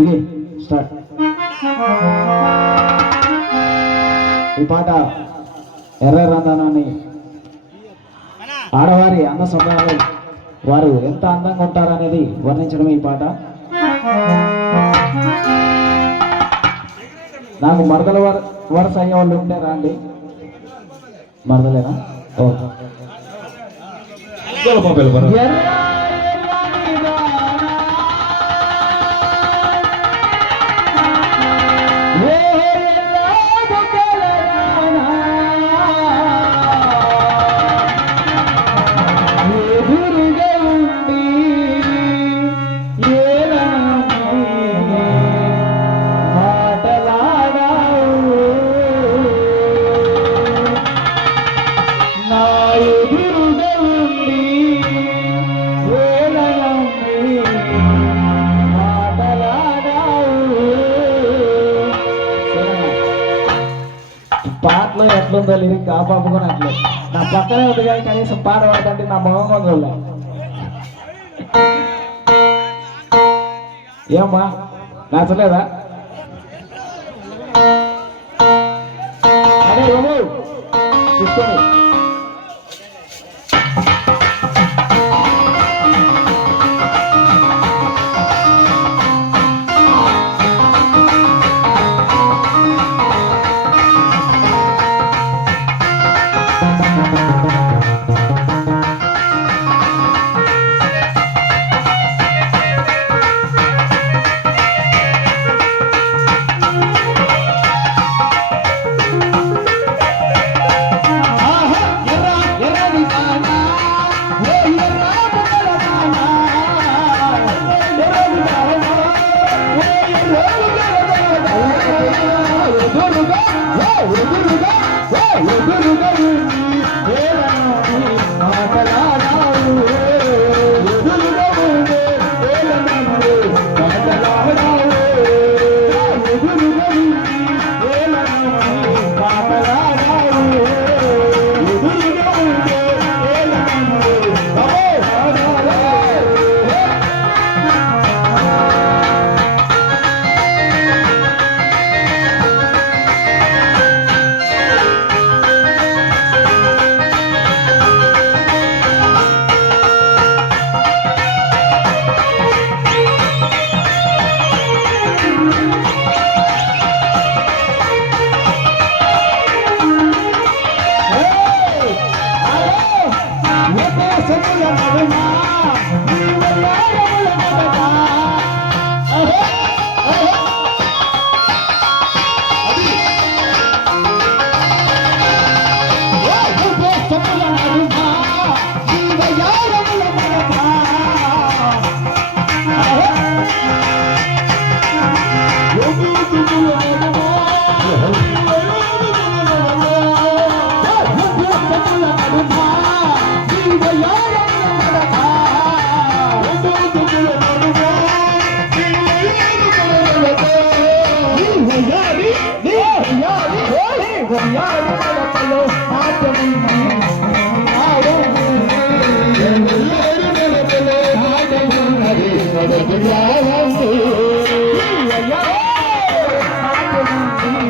ఇది స్టార్ట్ ఈ పాట ఎర్ర రంధనాన్ని ఆడవారి అంద సమయాలు వారు ఎంత అందంగా ఉంటారనేది వర్ణించడం ఈ పాట. నాకు మరదల వర వరుస అయ్యే వాళ్ళు ఉంటే రాండి. మరదలేనా? ఓకే. లిరిక్ ఆ పాప కూడా అట్లే. నా పక్కనే ఉంది కానీ కనీసం పాట పాడంటే నా మొహం కూడా ఏమ్మా నచ్చలేదా? అరే బాబు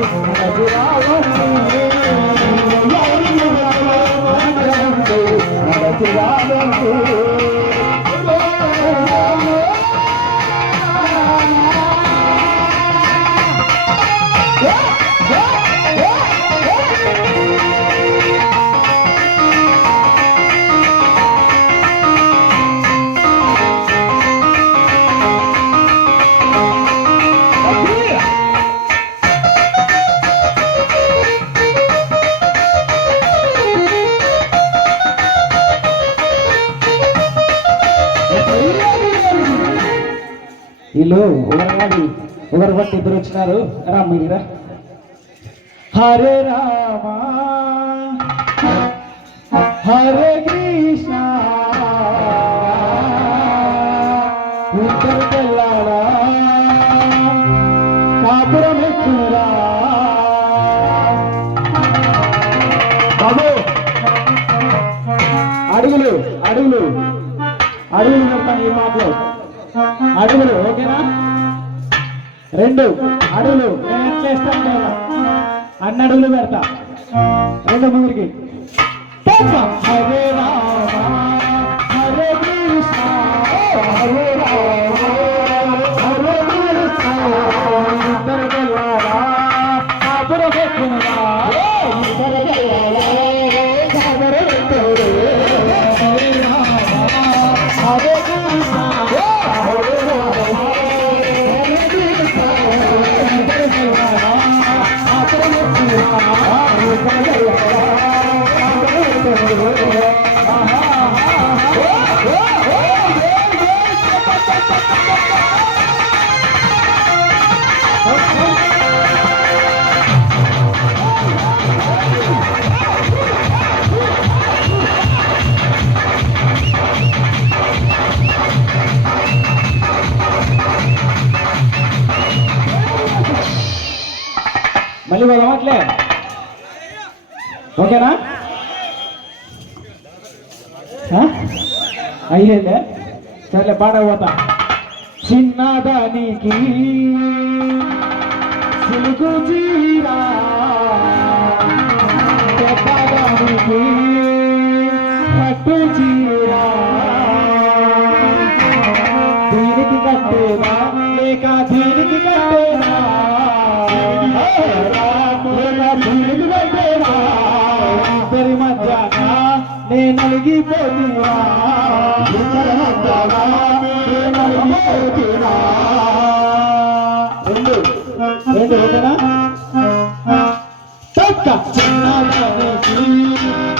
తీసుకోండి ఎవరు ఉగరవాడి ఇద్దరు వచ్చినారు? రా మీరా హరే రామ హరే కృష్ణ. ఉత్తరకెళ్ళాడా కాపురం ఎక్కురా బాబు అడుగులు అడుగులు. అడుగులు పెడతాను ఈ మాటలో. అడుగులు ఓకేనా? రెండు అడుగులు. నేను ఎట్లా చేస్తాను కదా. అన్ని అడుగులు పెడతా. రెండు ముందుకి టెక్క. హరే రామ హరే కృష్ణ హరే రామ. రావట్లే ఓకేనా? అయ్యేదే సరే పాట చిన్నదానికి సిలుకు జీరా పెద్దదానికి పట్టు చీరా. దీనికి కట్టేదా? లేక దీనికి కట్టేదా? ఇద్దరి మధ్యాహ్న నేను అలిగిపోతున్నా రెండు రెండు ఓకేనా తక్క చిన్నదానికి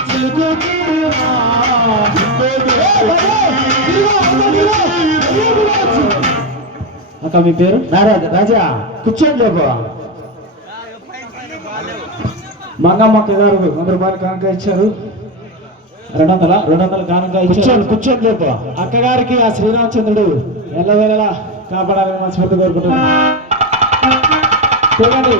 చిలుకు అక్క మీ పేరు? నారాజ రాజా కూర్చోండి లోపు మంగమ్మక్క గారు వంద రూపాయలు కానుక ఇచ్చారు. రెండు వందల రెండు వందల కానుక ఇచ్చారు. కూర్చోండి లోపు అక్కగారికి ఆ శ్రీరామచంద్రుడు ఎల్లవేళలా కాపాడాలని మనస్ఫూర్తి కోరుకుంటున్నాను. చూడండి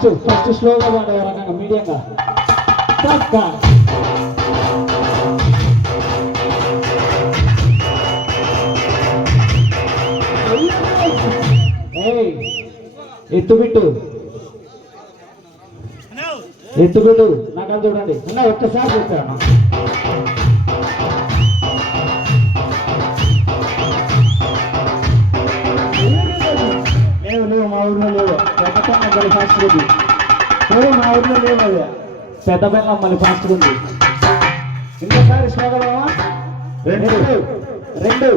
ఫస్ట్ ఫస్ట్ స్లోగా పాడేవారు మీడియంగా. తక్క ఏయ్ ఎత్తు బిట్టు. ఎత్తు బిట్టు. నాకు చూడండి. అన్న ఒక్కసారి చెప్పాను మళ్ళీ ఫాస్ట్ ఉంది లేవు మా ఊర్లో లేవు అవి పెద్ద పెన్న మళ్ళీ ఫాస్ట్ ఉంది ఇంకోసారి శ్లోకమా రెండు. రెండు.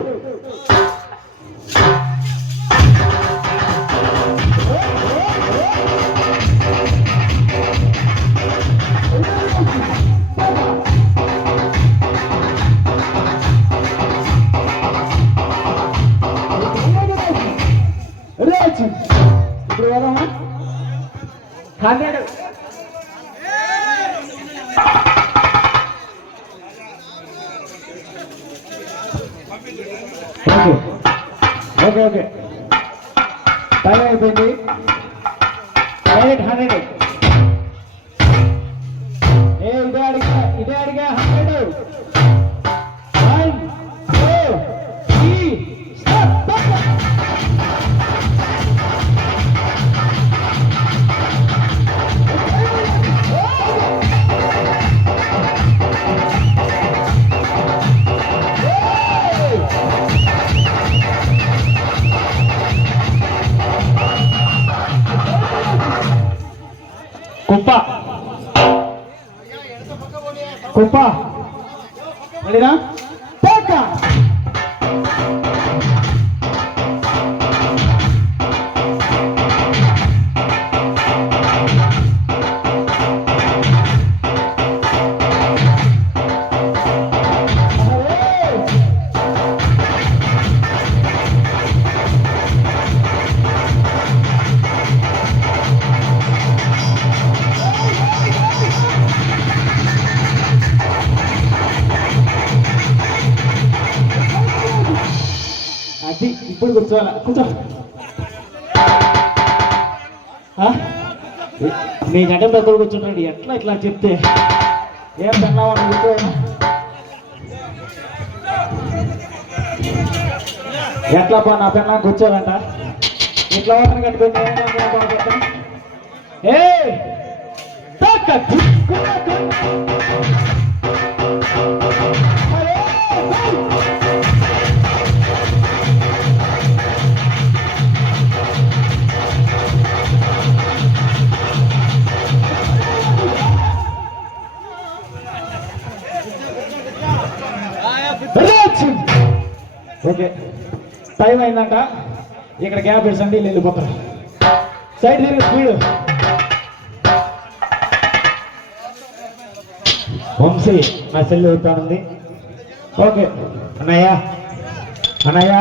ఓకే ఓకే టైం అయిపోయింది ఎయిట్ హండ్రెడ్ குப்பா. அடிடா பேக்கா కూర్చోవాలా కూర్చో ఆ? నీ గంట దగ్గర కూర్చుంటాడు ఎట్లా ఇట్లా చెప్తే? ఏం తిన్నావా నువ్వు కూర్చో ఎట్లా పా నా పెన్నా కూర్చోదంట ఇట్లా వాసన కట్టుకుంటే ఏ ఏం ఓకే. టైం అయిందంట. ఇక్కడ గ్యాప్ వేసండి వీళ్ళు వెళ్ళిపోతారు. సైడ్ తిరిగి స్పీడ్. వంశీ నా సెల్ అవుతానుంది ఓకే. అన్నయ్య. అన్నయ్య.